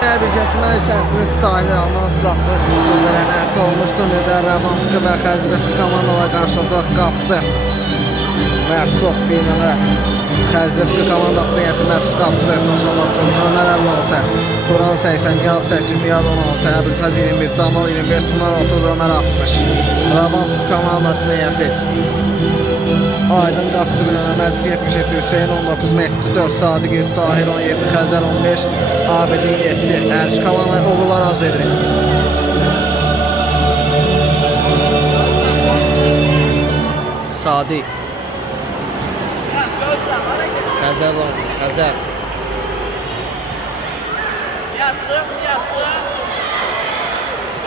Her bir kəsmən şəhsiniz sahil Alman silahlı qüvvələrə olmuşdur. Rəvan Fıqı və Xəzrə Fıqı komandalar qarşılayacaq. Qapıcı Məsud Binələ Xəzrə Fıqı komandasına yetim Məsud Qapıcı 99, Ömər 56, Turan 80, Niyad 8, Niyad 16, Əbülfəz 21, Camal 25, Tunar 30, Ömər 60. Rəvan Fıqı komandasına yetim Aydın Qapıcı Binələ Məclis 77, Hüseyin 19, Mehdi 4, Sadiq 7, Tahir 17, Xəzər 15, Abidin 7. Hər iki komanda uğurlar arzu edirik. Sadiq Xəzər oldu, Xəzər Yatsın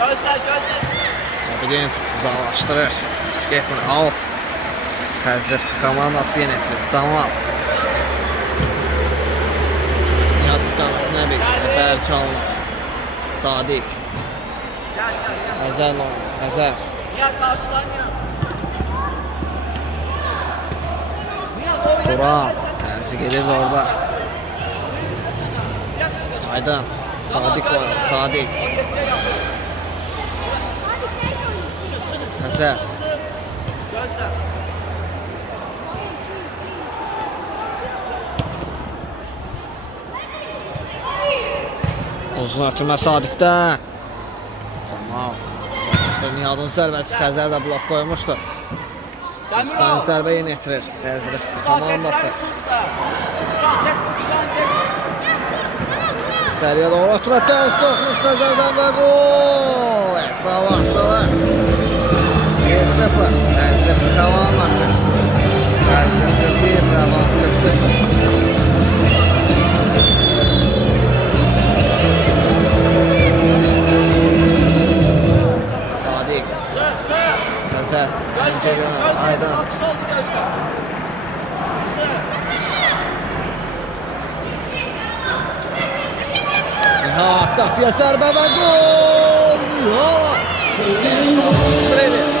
Gözlər Abidin uzaqlaşdırır. Sketman out. Xəzər komandası yönetilir. Camal Niyazkan Nəbil Əbər çalınır. Sadiq Xəzər oldu, Xəzər Niyad qarşıdan ya Turan təzik edir orada. Aydın Sadiq var, Sadiq Xəzər Gözlər Uzun atılma Sadiq'dən. Tamam. Niyadın zərbəsi Xəzər də blok koymuşdu. Dəmirov zərbə yeni etirir. Xəzər komandası. İçəriyə doğru oturaqdan soxmuş Xəzərdən və gol. Savaşçılar 1-0. Xəzər komandası. Xəzər 1, Rəvan Fıqı 0. Xəzər Aydın Nihat qapıya zərbə və gol! Nihat! 0-0.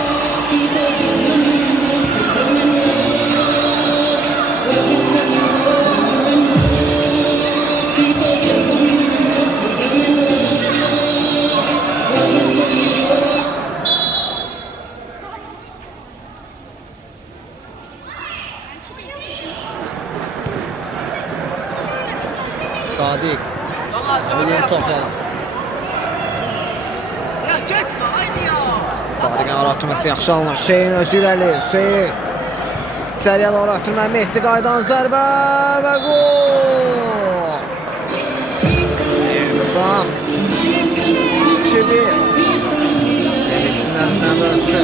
Sadiq Bugün toplanır. Ya getmə, aynı ya. Sadiqin aratılması yaxşı alınır. Hüseyin özü irəli. Hüseyin İçəriyə doğru atılma. Mehdi qaydan zərbə və gol. İnsan 2-1. Sevinçlərindən ölçü.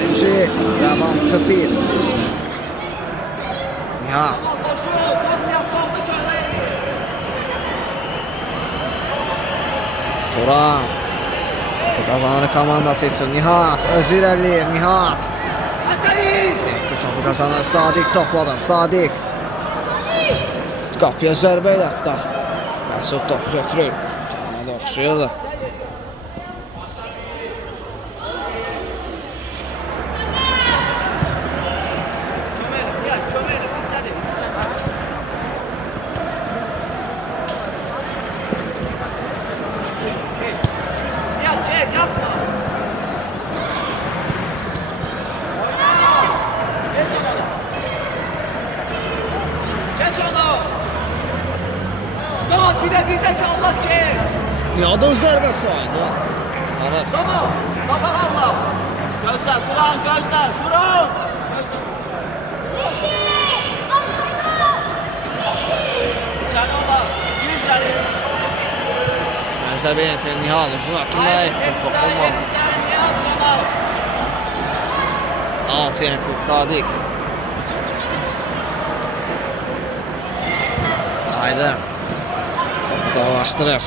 2, Rəvan Fıqı 1. Nihat Turan Topu komandası üçün Nihat özü irəliyir. Nihat topu kazanır. Sadiq topladı. Sadiq qapıya zərbə ilə hətta Məsud topu götürür. Ona da oxşuyurdu. Bir de Allah ki. Niyadın zərbəsi Aydın. Tamam. Kapak Allah. Gözler Turan, gözler Turan. İçeri ola. Gir içeri. Zərbə yenitir. Nihat uzun atılma etsin. Toplama. Nihat Cemal. Altı yenitir. Sadiq Aydın savaştırır.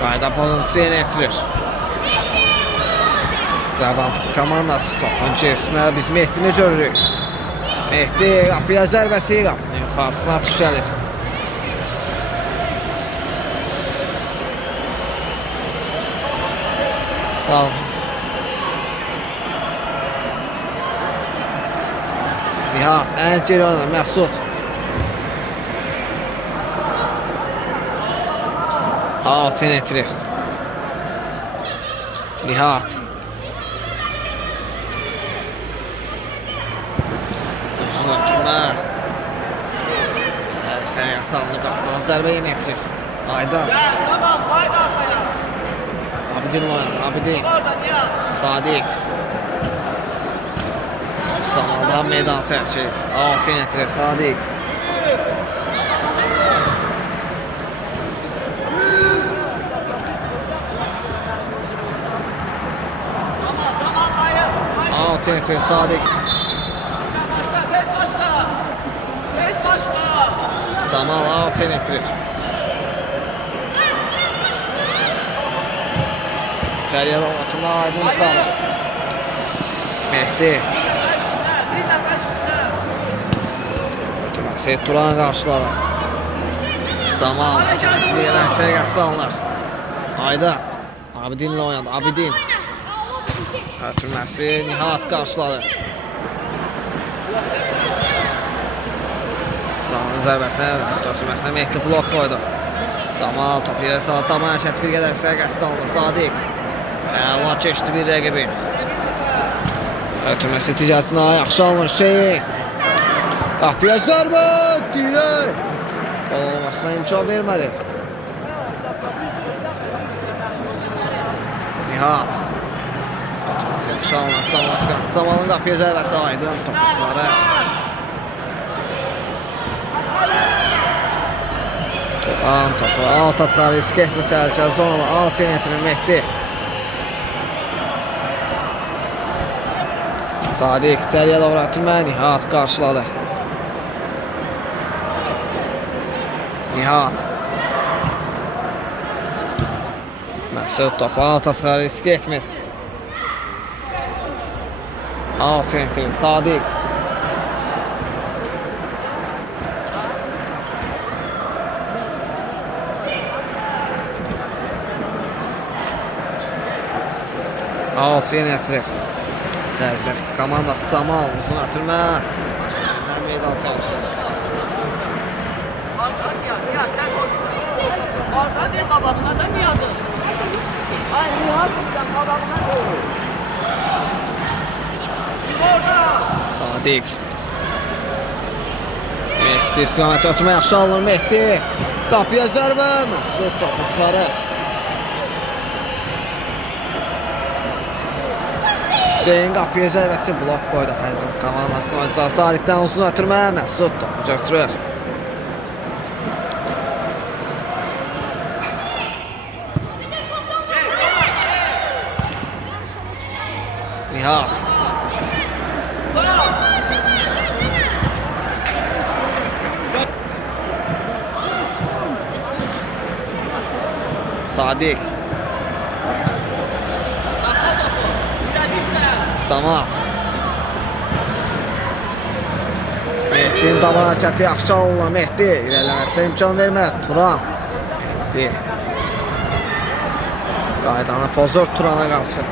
Qayda pozuntusu yenə etirir. Rəvan komandası topun gerisində biz Mehdini görürük. Mehdi qapıya zərbəsi qapının yuxarısına atış gəlir. Sağ ol. Nihat ən geri oynadı Məsud. Altın etirir. Nihat. Uzatma. Sen yasalını kaptan zərbə yenə etirir. Ayda. Ya tamam qayda arkaya. Abidin oynadı. Abidin. Çık oradan ya. Sadiq. Zamaldan meydan tercih. Altın etirir Sadiq. Tamam hayır. Altın etirir Sadiq. Başla tez başla. Tez başla. Zamal altın etirir. İçeriye oturma aydın sağlar. Mehdi. Bir nefer üstüne. Seyit Duran qarşılara. Zamal. Kəsli yerən sərgə salınır. Ayda. Abidinlə oynadı. Abidin. Ötürməsi Nihat qarşıladı. Duranın zərbəsinə ötürməsinə Mehdi blok qoydu. Zamal top yerə saldı. Dama hərəkəti bir qədər sərgə salındı. Sadiq. Əla keçdi bir rəqibi. Ötürməsi ticarətinə yaxşı alınır Hüseyin. Qapıya zərbə, dirək. Qol olmasına imkan vermədi. Nihat. Ötürməsi yaxşı alınır. Zamalın qapıya zərbəsi aydın topçulara. Turan topu alt atar, risk etmir təhlükəli zonalı. Alt yönetilir Mehdi. Sadiq içəriyə doğru atılmaya Nihat qarşıladı. Nihat. Məsud topu alt atar, risk etmir. Alt yönetilir Sadiq. Alt yönetilir. Təzrif komandası Camal uzun atırma. Başlarından meydan çalışır. Oradan ya. Nihat sen olsun. Oradan bir kabağına da Nihat'ın. Ay Nihat buradan kabağına doğru. Çık orada. Sadiq. Mehdi istiqamətə ötürmə yaxşı alınır Mehdi. Qapıya zərbə. Məsud topu çıxarır. Hüseyin qapıya zərbəsi blok qoydu Xəzrəf komandasının oyuncuları. Sadiqdən uzun ötürmə. Məsud topu götürür. Nihat. Sadiq. Sakla topu. Birebirsen. Tamam. Mehdi'nin dama hərəkəti yaxşı alınır. Mehdi irəliləməsinə imkan vermir. Turan. Mehdi. Qaydanı pozur Turana qarşı.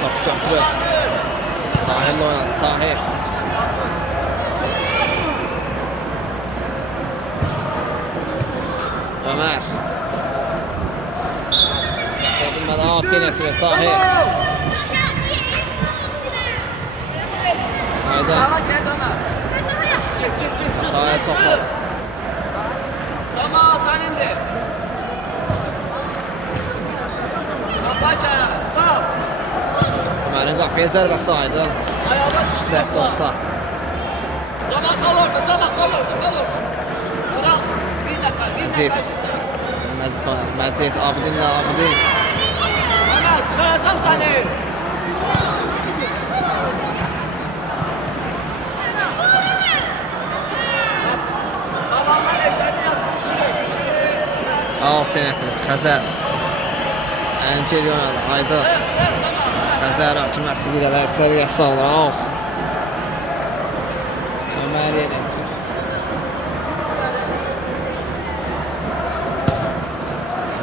Topu götürür. Tahir'le oynadı. Tahir. Ömer. Bozulmadan aferin etirir Tahir. Haydi. Sağa gel Ömer. Çık sık Tahir sık topu. sık. Sama senindi. Kapaca. Kap. Ömer'in qapıya zərbəsi aydın. Ayağına düştü. Zəbt olsa. Zaman kal orada. Zaman kal orada. Kal orada. Kral. Bir nefer. Bir Məcid. nefer. Məcid oynadı. Məcid. Abidinlə Abidin. Ömer çıkaracağım seni. Xəzər. Əncel yönəlir. Aydın. Xəzər ötürməsi bir qədər seriyə salır. Out. Ömər yenətir.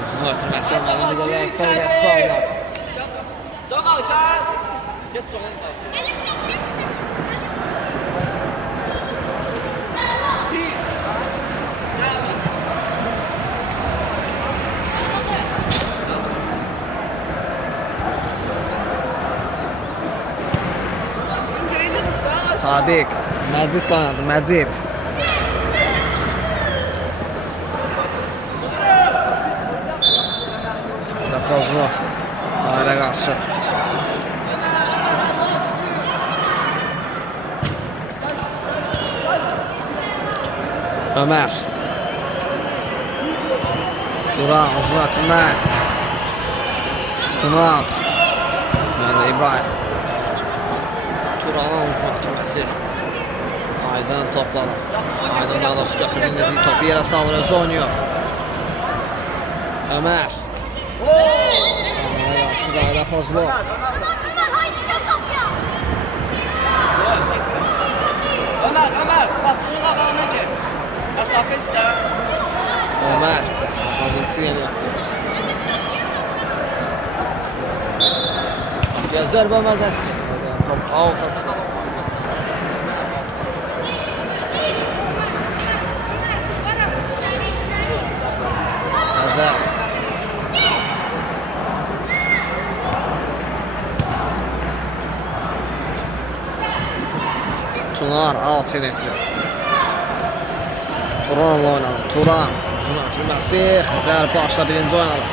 Uzun ötürməsi Ömərin bir qədər seriyə salır. Camal gel. Geç soğuk. Sadiq. Məcid oynadı. Məcid. Da pozlu. Aile qarşı. Ömer. Turan uzun atılma. Turan. Yani İbrahim. Turan'ın uzun atılması. Aydın topladı. Aydın daha doğrusu götürdüğünüz topu yere salır. Özü oynuyor. Ömer. Ömer'e karşı gayda pozlu. Ömer, bak şu qabağına gel. Mesafe iste. Ömer. Bozuntusu geliyor. Gözler Ömer'den. Top out of. Xəzər. Tunar alt senetri. Turan'la oynadı. Turan. Uzun açılması. Xəzər başla birinci oynadı.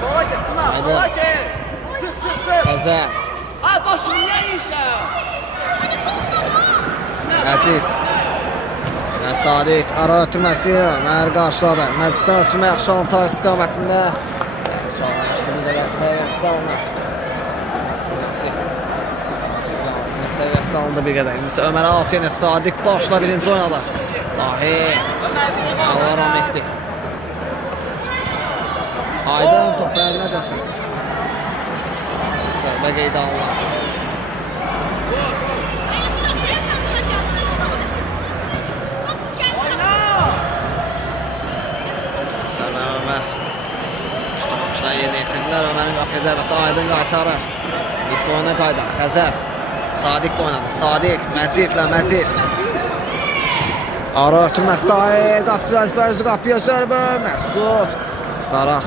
Sola git Tuna, sola gel. Sık. Xəzər. Ay başını niye yiysən? Məcid. Sadiq ara ötürməsi Ömər qarşıladı. Məciddə ötürmə yaxşı Antay istiqamətində. Çalmışdı bir qədər sayı salına. Sayı salında bir qədər. İndi Ömərə alt yenə Sadiq başla birinci oynadı. Dahi. Allah rəhmət etdi. Aydın topu əlinə götürdü. Sərbə qeydə alınır. Yeni yetirdiler. Ömer'in qapıya zərbəsi Aydın qaytarır. Biz oyuna qaydaq. Xəzər. Sadiq də oynadı. Sadiq. Məcidlə Məcid. Ara ötürməsi dair. Qapıcı əzbərizli qapıya zərbə. Məsud. Çıxaraq.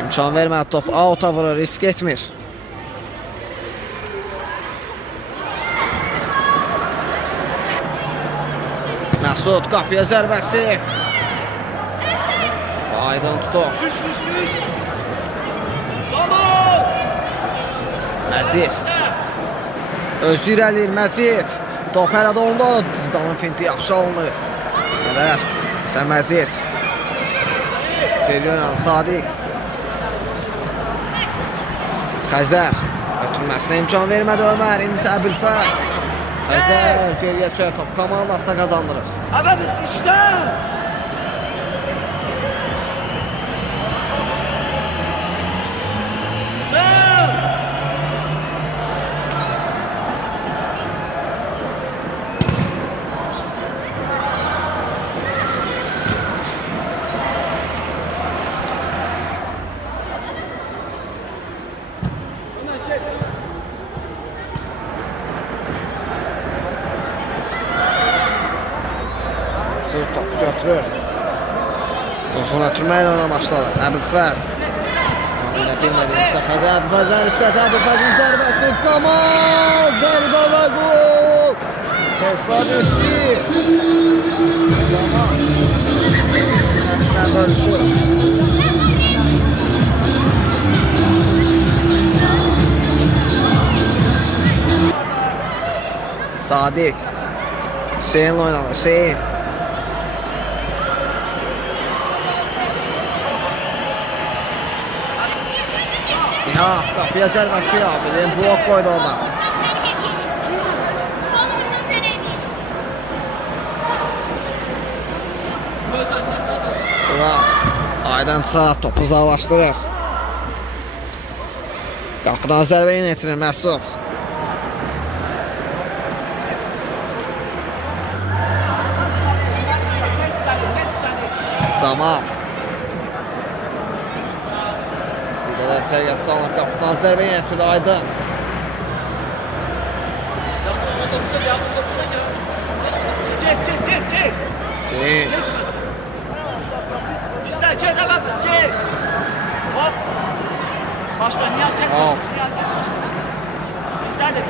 İmkan vermədi. Top out'a vurur. Risk etmir. Məsud qapıya zərbəsi. Aydın tutur. Düş. Camal. Məcid. Özü irəliyir Məcid. Top hələ də onda Zidanın finti yaxşı alınır. Qədər. İsə Məcid. Celyonan Sadiq. Xəzər. Ötürməsinə imkan vermədi Ömər. İndi isə Əbülfəz. Xəzər geriyə düşər top. Komandasına qazandırır. Əbədiz işlə. Topu götürür. Uzun ötürməklə ona başladı. Əbülfəz. Yine bilmedi. Xəzər Əbülfəzdən istədi. Əbülfəzin zərbəsi. Camal. Zərbə və gol. Tesadüfi. Camal. Bizdən bölüşür. Sadiq. Hüseyn'le oynadı. Hüseyn. Nihat qapıya zərbəsi Abidin blok qoydu ona. Turan Aydan çıxaraq topu uzaqlaşdırır. Qapıdan zərbə yenə etirir Məsud. Tamam. Spiqələr sərgə salınır. Qapıdan zərbə yenə etirir Aydan. Hüseyin. Bizdə get əvəz, get. Hop. Başla, Nihat get. Hop. Bizdədir.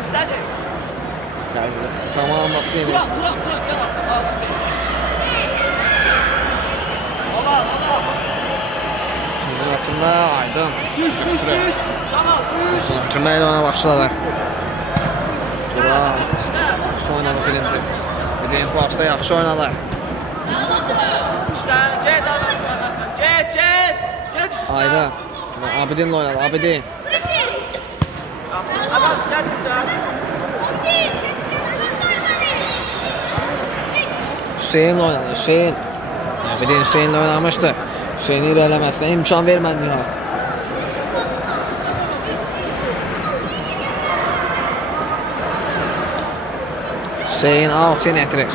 Qəzrif komandası yenə. Turan, gəl lazım deyil. Ola. Uzun ötürmə Aydın. Düş. Camal, düş. Uzun ötürmə ilə ona başladı. Turan. Yaxşı oynadı birinci. Birinci başda yaxşı oynadı. İşte, get əvəz, get. Get üstünə. Aydın. Abidinlə oynadı. Abidin. Adam istədin can. Hüseyin oynadı. Hüseyin. Abidin Hüseyinlə oynamışdı. Hüseyini irələməsinə imkan vermədi Nihat. Hüseyin out yenə etirir.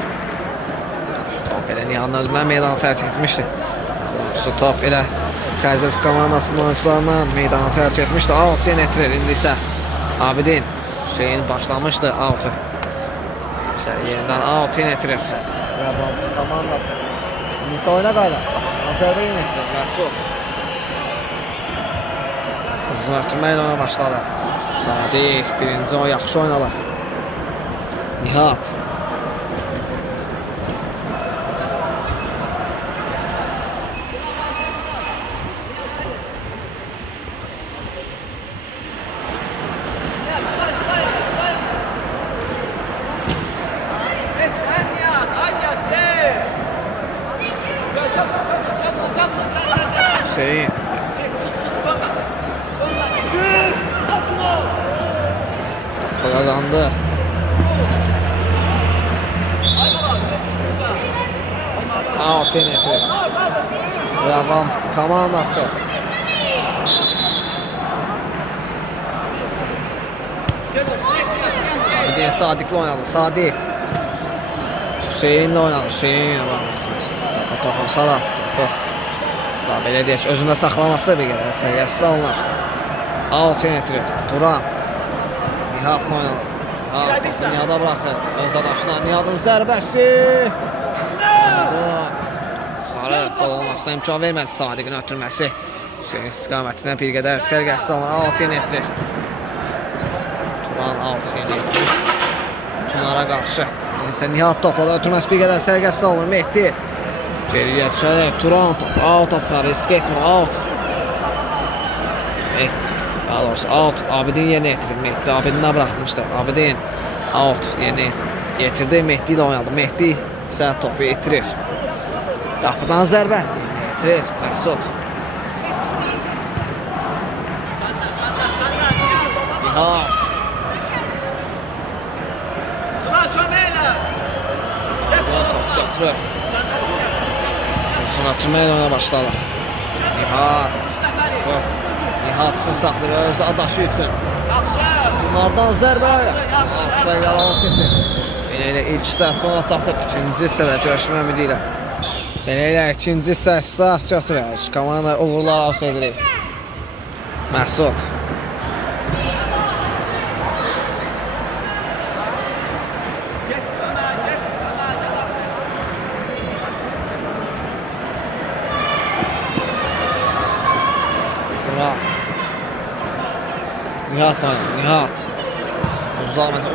Top elə Nihanın özündən meydanı tərk etmişdi. Su top elə Qəzrif komandasının oyuncularından meydanı tərk etmişdi. Out yenə etirir. İndi isə Abidin. Hüseyin başlamışdı out'u. İsə yenidən out yenə etirir. Rəbab komandası. İndi isə oyuna qayıdaq. Zərbə yenə etirir. Məsud. Uzun ötürmə ilə ona başladı. Sadiq. Birinci o yaxşı oynadı. Nihat. Hüseyin. Topu kazandı. Out yenə etirir. Rəvam komandası. Bir de Sadiq'lə oynadı. Sadiq. Hüseyinlə oynadı. Hüseyin rəvam etməsin. Topa toxunsa da topu. Daha belə deyək, özündə saxlaması bir qədər səviyyəsiz alınır. Out yenə etirir. Turan. Nihat'la oynadı. Nihat topu Nihat'a bırakır. Öz adaşına Nihat'ın zərbəsi. Çıxarır. Qol olmasına imkan vermədi Sadiqin ötürməsi. Hüseyin istiqamətindən bir qədər sərgəsiz alınır. Out yenə etirir. Turan out yenə etirir. Tunara qarşı. İndi isə Nihat topladı. Ötürməsi bir qədər sərgəsiz alınır. Mehdi. Geriyə düşər. Turan top. Out atar. Risk etmir. Out. Daha doğrusu out. Abidin yenə etirir. Mehdi Abidinə bırakmışdı. Abidin out yenə getirdi. Mehdi ilə oynadı. Mehdi isə topu itirir. Qapıdan zərbə. Yenə itirir. Məsud. Nihat. Turan çöməklə. Top götürür. Uzun ötürmə ilə ona başladı. Nihat. Nihat üçün saxlayır öz adaşı üçün. Bunlardan zərbə. Asfayla out etir. Belə ilə ilk hissə sona çatır. İkinci hissədə görüşmə ümidi ilə. Belə ilə ikinci hissə start götürür. Komanda uğurlar arzu edirik. Məsud. Nihat oynadı. Nihat.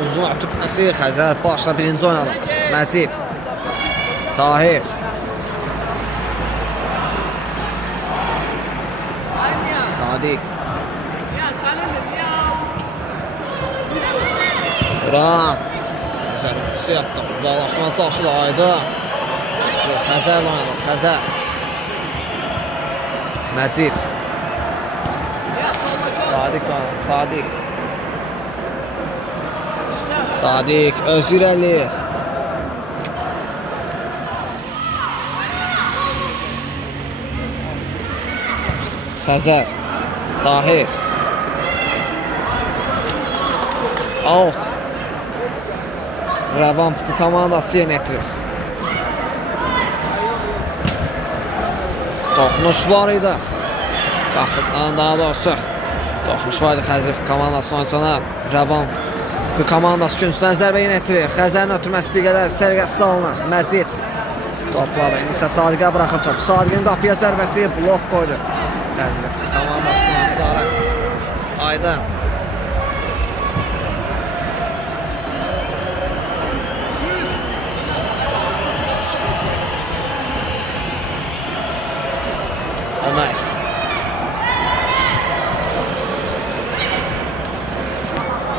Uzun ötürməsi Xəzər başla birinci oynadı. Məcid. Tahir. Sadiq. Turan. Zərbəsi yaptı. Uzaqlaşma çalışır Aydın. Xəzərlə oynadı. Xəzər. Məcid. Sadiq. Sadiq öz irəliyir. Xəzər. Tahir. Out. Rəvan komandası yenə itirir. Toxunuş var idi. Daha doğrusu toxunuş var idi Xəzər komandasının oyunçuna. Rəvan komandası güncüdən zərbə yenə itirir. Xəzərin ötürməsi bir qədər sərgəsi salınır. Məcid topladı. İndi isə Sadiqə bıraxır top. Sadiqin qapıya zərbəsi blok qoydu. Xəzər komandasının oyunçuları. Aydın. Ömer.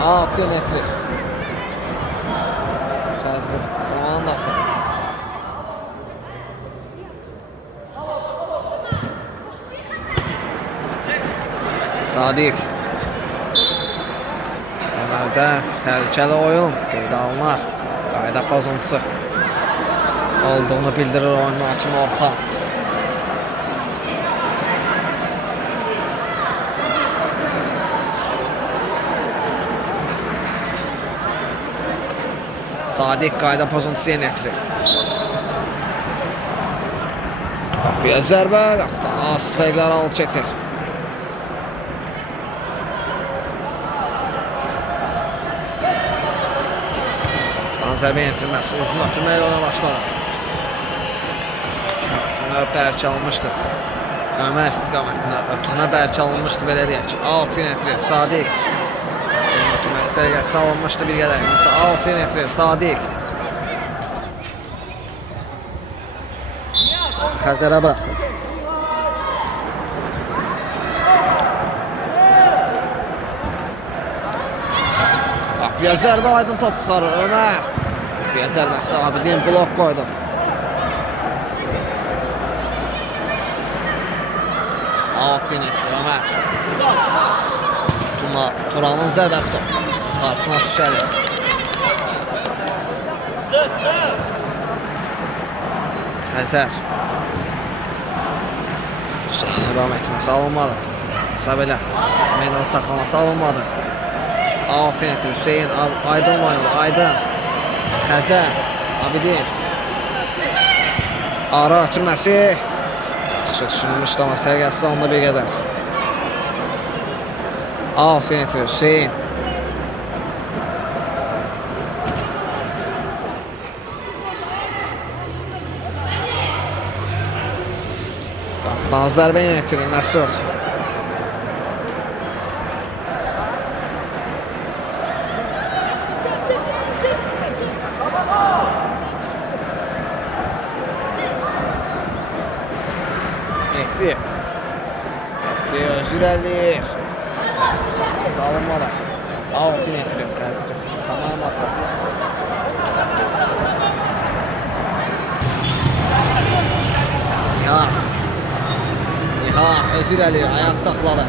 Altı metrik. Xəzər komandası. Sadiq. Ömer'də təhlükəli oyun qeydə alınar. Qayda pozuntusu olduğunu bildirir oyunun hakimi Orxan. Sadiq qayda pozuntusu yenə itirir. Qapıya zərbə, qapıdan asfəqlər alıb keçir. Qapıdan zərbə yetirilməsi uzun ötürməklə ona başlar. Ötürmə bərk alınmışdır. Ömər istiqamətində ötürmə bərk alınmışdır, belə deyək ki. 6 yenə itirir Sadiq. Ötürməsi sərgəsi alınmışdı bir qədər. İnsə 6 yenə itirir Sadiq. Xəzərə bıraxır. Qapıya zərbə Aydın top çıxarır Ömər. Qapıya zərbəsi Abidin blok qoydu. Altı yenə itirir Ömər. Turanın zərbəsi top. Qarşısına düşəlir. Xəzər. Hüseynin ram etməsi alınmadı. Sabelə meydan saxlaması alınmadı. Altı yönetir Hüseyin. Aydın oynadı. Aydın. Xəzər. Abidin. Ara ötürməsi. Yaxşı düşünülmüşdü amma sərgəsi salındı bir qədər. Altı yönetir Hüseyin. Qapıdan zərbə yönetilir Məsud. Mehdi öz irəliyir. Salınmalar. Altı yönetilir Xəzər komandası. Nihat öz irəliyir, ayaq saxladı.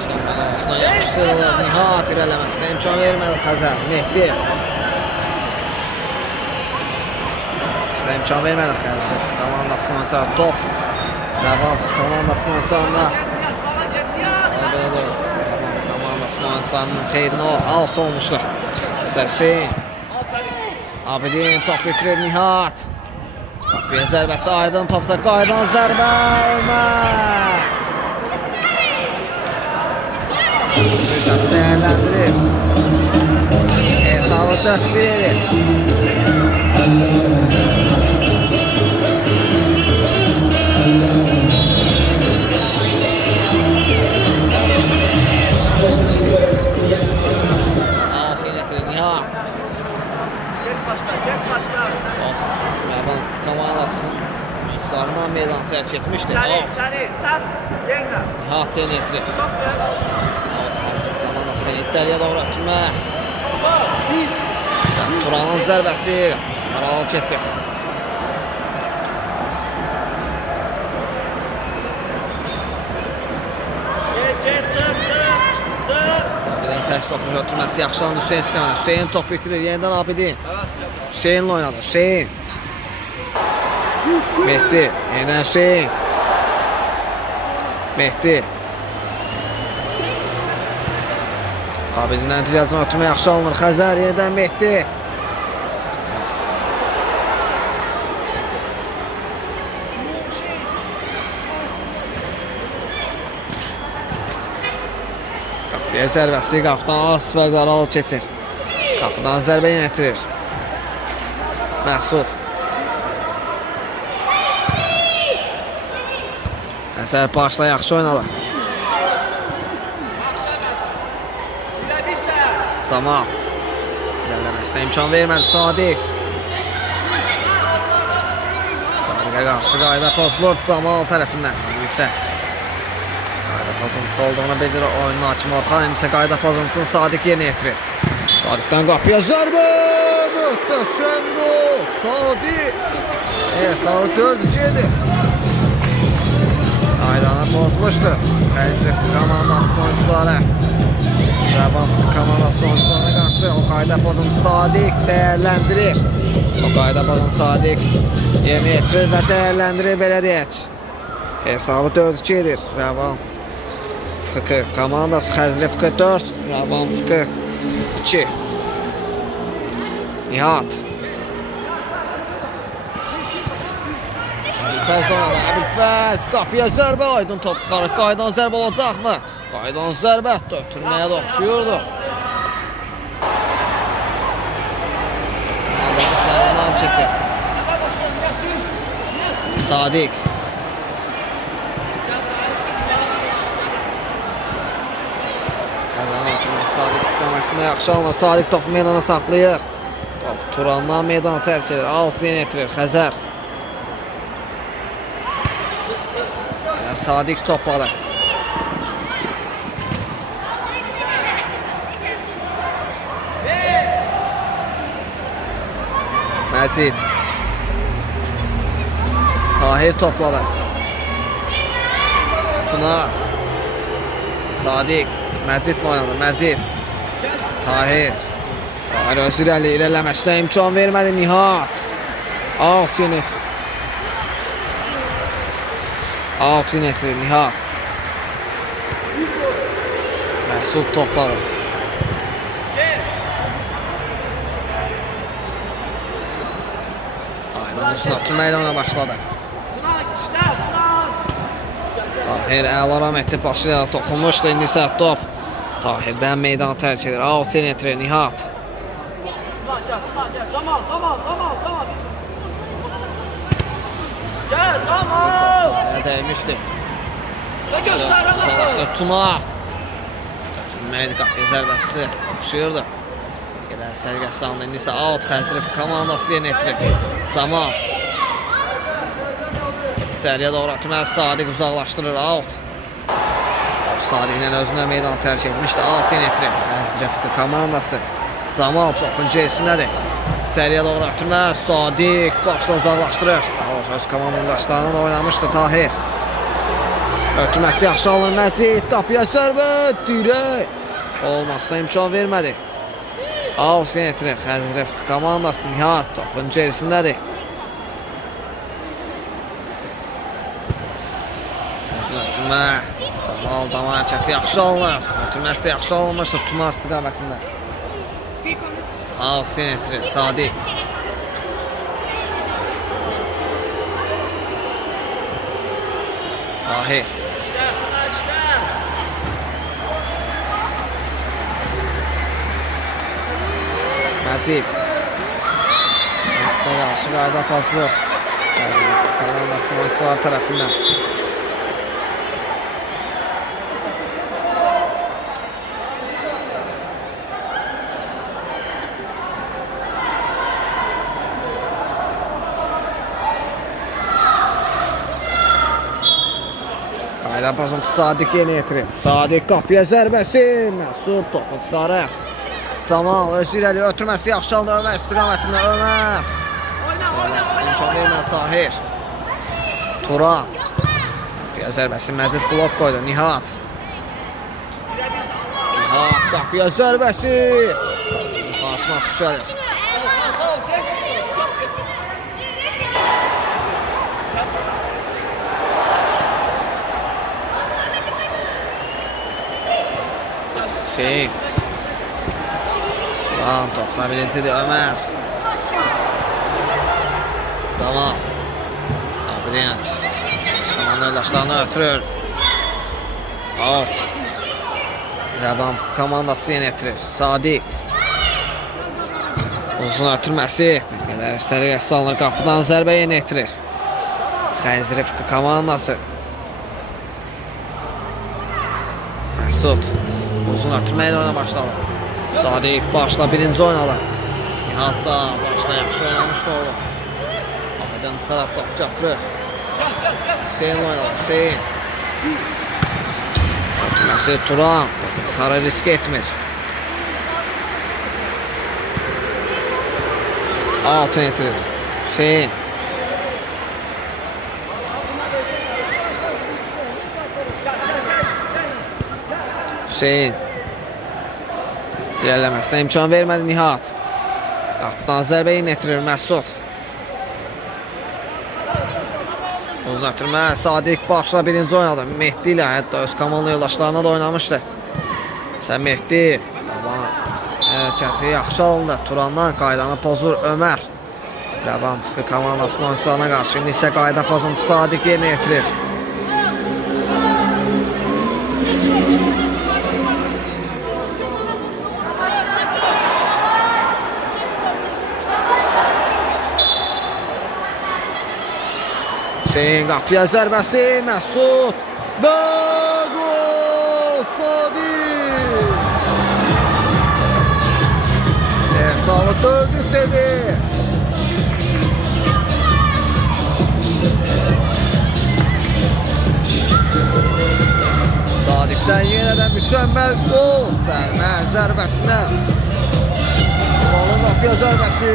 Çıxartmaq arasına yapışdırılır. Nihat irələməsinə imkan vermədi Xəzər. Mehdi. İşte imkan vermədi Xəzər komandasının oyuncuları. Top. Rəvan komandasının oyuncularında. Komandasının oyuncularının xeyrinə o alt olmuşdur. Hüseyin. Abidin top bitirir Nihat. Bir zərbəsi Aydın topsa qaydan zərbə Ömər. Fürsəti dəyərləndirir. Hesabı 4-1 edir. Nihat. Tek başla. Rəvan komandasının oyuncularından meydan sərk etmişdir. Çəlik, sat, yerlə. Nihat yenə itirir. Çox gözəl oldu. Komandası içəriyə doğru ötürmə. Turanın zərbəsi aralı keçir. Geç, sır. topun götürməsi yaxşılandı Hüseyin Skamana. Hüseyin top bitirir. Yenidən Abidin. Hüseyinlə oynadı. Hüseyin. Mehdi. Yenidən Hüseyin. Mehdi. Abidin nəticəsini ötürmə yaxşı alınır. Xəzər yenidən Mehdi. Qapıya zərbəsi qapıdan Asif və Qaral keçir. Qapıdan zərbə yönetilir. Məsud. Xəzər başla yaxşı oynadı. Camal. İlerləməsinə imkan vermədi Sadiq. Sadiqə qarşı qayda pozulur Camal tərəfindən. İndi qayda pozuntusu olduğunu bildirir oyunun hakimi Orxan. İndi qayda pozuntusunu Sadiq yerinə yetirir. Sadiqdən qapıya zərbə! Möhtəşəm gol! Sadiq! Hesabı 4-2-dir. Qaydanı pozmuşdu. Xəzrif komandasının oyuncuları. Rəvan komandası oyuncularına qarşı o qayda pozuntusu Sadiq dəyərləndirir. O qayda pozuntusu Sadiq yerinə yetirir və dəyərləndirir belə deyək. Hesabı 4-2-dir. Rəvan FK komandası Xəzrif 4, Rəvan FK 2. Nihat. Əbilfəz qapıya zərbə, Aydın top çıxarır. Qaydan zərbə olacaqmı? Qaydan zərbə ötürməyə də oxşuyurdu. Anladıqlarından keçir. Sadiq. Sadiq istiqamətində yaxşı alınır. Sadiq topu meydana saxlayır. Top Turandan meydana tərk edir. Out yeni yetirir. Xəzər. Sadiq topladı. Məcid. Tahir topladı. Tuna. Sadiq. Məcid oynadı. Məcid. Tahir. Tahir öz irəliləməsinə imkan vermədi Nihat. Alt yönet. Alt yönetilir Nihat. Məsud topladı. Aydan üstünə atılmayla ona başladı. Tahir əla rəhmətli başı ilə toxunmuşdu. İndi isə top Tahirdən meydanı tərk edir. Alt yönetilir Nihat. Dəymişdi. Uzaqlaşdır Tuna. Götürməydi qapıya zərbəsi. Oxşuyurdu. Gedər sərgəsi alındı. İndi isə out Xəzrif komandası yerinə yetirir. Camal. İçəriyə doğru atılmalı. Sadiq uzaqlaşdırır. Out. Sadiqlə özünə meydanı tərk etmişdi. Out yerinə yetirir. Xəzrif komandası. Camal topun gerisindədir. İçəriyə doğru atılmalı. Sadiq başla uzaqlaşdırır. Öz komandaşlarından oynamışdı Tahir. Ötürməsi yaxşı alınır Məcid. Qapıya zərbə. Dirək. Olmasına imkan vermədi. Out yeni yetirir. Xəzrif komandası Nihat topun gerisindədir. Ötürmə. Camal dama hərəkəti yaxşı alınır. Ötürməsi yaxşı alınmışdı Tunar istiqamətində. Out yeni yetirir. Sadiq. Tahir. Məcid. Qarşı qayda paslı. Komandasının oyuncuları tərəfindən. Qayda pozuntusu Sadiq yeni yetirir. Sadiq qapıya zərbəsi. Məsud topu çıxarır. Camal öz irəli ötürməsi yaxşı aldı Ömər istiqamətində. Ömər. İmkan vermədi Tahir. Turan. Qapıya zərbəsi Məcid blok qoydu. Nihat. Nihat qapıya zərbəsi. Qarşına düşəlir. Hüseyin. Tamam, topla birincidir Ömer. Tamam. Abidin. Komanda yoldaşlarını ötürür. Out. Rəvan komandası yenə etirir. Sadiq. Uzun ötürməsi. Qədər istərik salınır. Qapıdan zərbə yenə etirir. Xəzrif komandası. Məsud. Uzun ötürməklə oyuna başladı. Sadiq başla birinci oynadı. Nihat da başla yaxşı oynamışdı oğlum. Abidin tərəf top gətirir. Hüseyin oynadı. Hüseyin. Ötürməsi Turan. Xara risk etmir. Altın etirir. Hüseyin. Hüseyin. İlerləməsinə imkan vermədi Nihat. Qapıdan zərbə yenə etirir Məsud. Uzun ötürmə. Sadiq başla birinci oynadı. Mehdi ilə hətta öz komanda yoldaşlarına da oynamışdı. Sən Mehdi. Hərəkəti yaxşı alındı. Turandan qaydanı pozur Ömer. Rəvan komandasının oyuncularına qarşı. İndi isə qayda pozuntu Sadiq yerinə yetirir. Hüseyin qapıya zərbəsi, Məsud və gol Sadiq. Hesabı 4-3-dir. Sadiqdən yenə də mükəmməl gol. Zərbəsinə. Qapıya zərbəsi.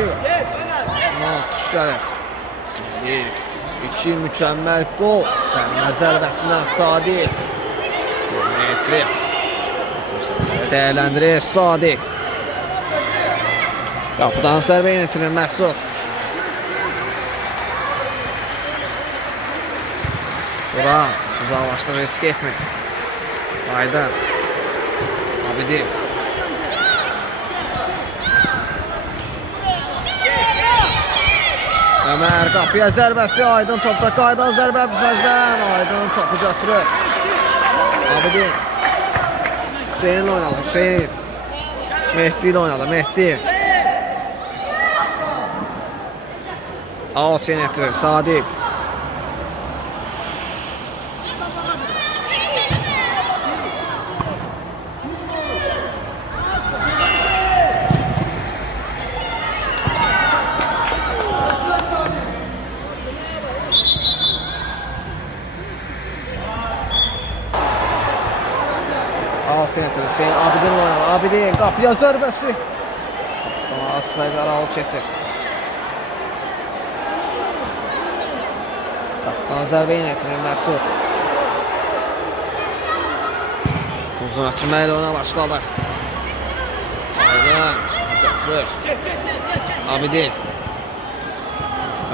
Düşəlir. İki mükəmməl gol. Sərmə zərbəsindən Sadiq. Metri. Dəyərləndirir Sadiq. Qapıdan zərbə yönetilir Məsud. Turan uzaqlaşdırır, risk etmir. Aydın. Abidin. Ömer qapıya zərbəsi, Aydın topsa qaydan zərbə büfəzdən. Aydın topu götürür. Abidin. Hüseyin oynadı, Hüseyin. Mehdi ilə oynadı, Mehdi. Out yönetilir, Sadiq. Hüseyin Abidin oynadı. Abidin qapıya zərbəsi. Asfayt aralı keçir. Qapıdan zərbə yönetilir Məsud. Uzun ötürməklə oyuna başladı. Aydın götürür. Abidin.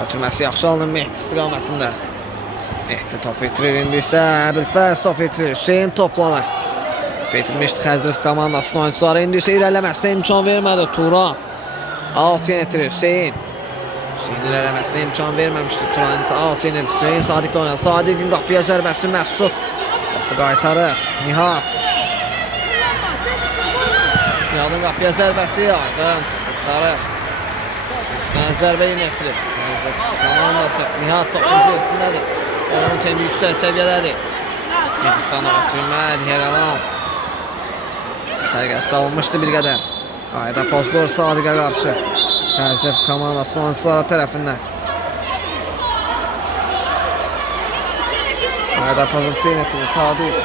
Ötürməsi yaxşı alınır Mehdi istiqamətində. Mehdi topu itirir, indi isə Əbülfəz topu itirir. Hüseyin toplanır. Bitirmişdi Xəzrif komandasının oyuncuları. İndi isə irələməsinə imkan vermədi Turan. Out yönetirir Hüseyin. Hüseyin irələməsinə imkan verməmişdi Turan. Out yönetirir Hüseyin. Sadiqlə oynadı. Sadiqin qapıya zərbəsi Məsud. Qapı qaytarır Nihat. Nihatın qapıya zərbəsi Aydın. Çıxarır. Üstünə zərbə yönetirir komandası. Nihat topun gerisindədir. Onun tempi yüksək səviyyədədir. Nihatdan ötürmədi Heralan. Sərgəsi alınmışdı bir qədər. Qayda pozulur Sadiqə qarşı. Xəzrif komandasının oyuncuları tərəfindən. Qayda pozuntusu yönetilir Sadiq.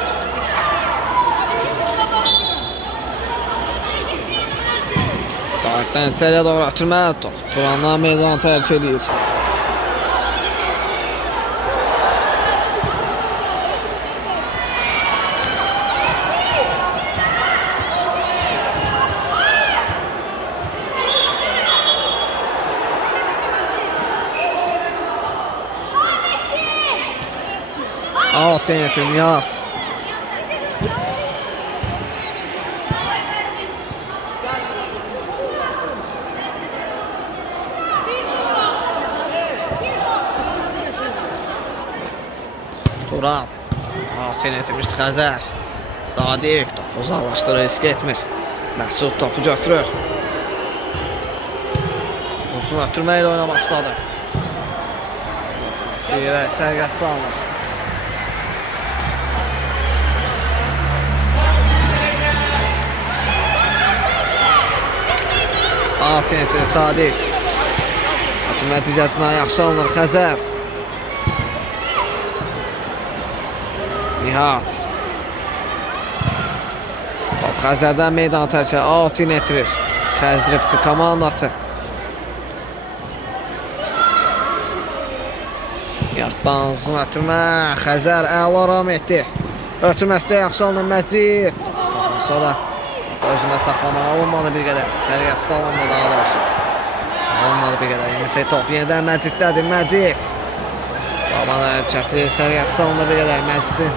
Sadiqdən içəriyə doğru ötürməli top. Turandan meydanı tərk edir. Alt yönetim Nihat. Turan. Alt yönetim işte Xəzər. Sadiq topu uzaqlaşdırır, risk etmir. Məsud topu götürür. Uzun ötürmə ilə oyuna başladı. Bir sərgəsi alınır. Aferin Sadiq. Atım nəticəsindən yaxşı alınır Xəzər. Nihat. Top Xəzərdən meydan tərkə altın etirir. Xəzrifqi komandası. Nihatdan uzun ötürmə. Xəzər əla ram etdi. Ötürməsi yaxşı alınır Məcid. Topunsa da özündə saxlamaq alınmadı bir qədər. Sərgəsi alınmadı daha doğrusu. Alınmadı bir qədər. İndi top yenidən Məciddədir. Məcid. Qabana hərəkəti sərgəsi alınır bir qədər. Məcidin.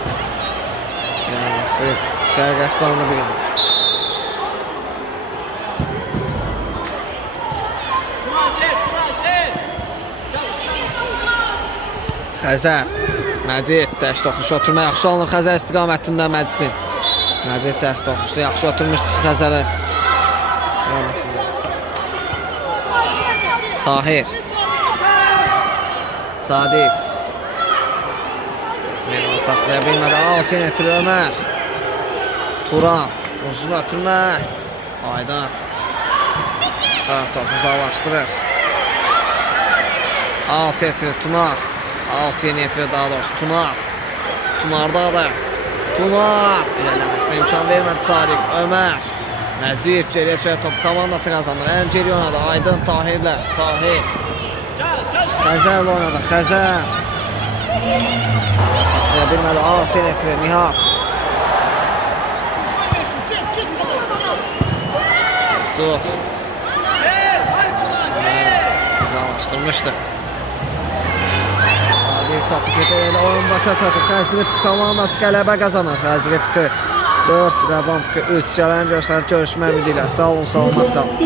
Sərgəsi alınır bir qədər. Xəzər. Məcid dəş toxuşu oturma yaxşı alınır Xəzər istiqamətində Məcidin. Məcid dəş toxuşu yaxşı oturmuşdu Xəzərə. Tahir. Sadiq. Meydanı saxlaya bilmədi. Altın etirir Ömər. Turan. Uzun ötürmə. Aydan. Topu uzaqlaşdırır. Altı etirir Tunar. Alt yeni etirir daha doğrusu Tunar. Tunarda da. Tunar. İlerlemesine imkan vermədi Sadiq. Ömər. Məzif geriyə düşər top komandası qazanır. Ən geri oynadı Aydın Tahirlə. Tahir. Xəzərlə oynadı. Xəzər. Saxlaya bilmədi. Alt yeni etirir Nihat. Sus. Uzaqlaşdırmışdı. Bir topu kötüyle oyun başa çatır. Xəzrifqi komandası qələbə qazanır. Xəzrifqi 4, Rəvanfqi 3 gələn görüşlər görüşmək ümidilə. Sağ olun, salamat qalın.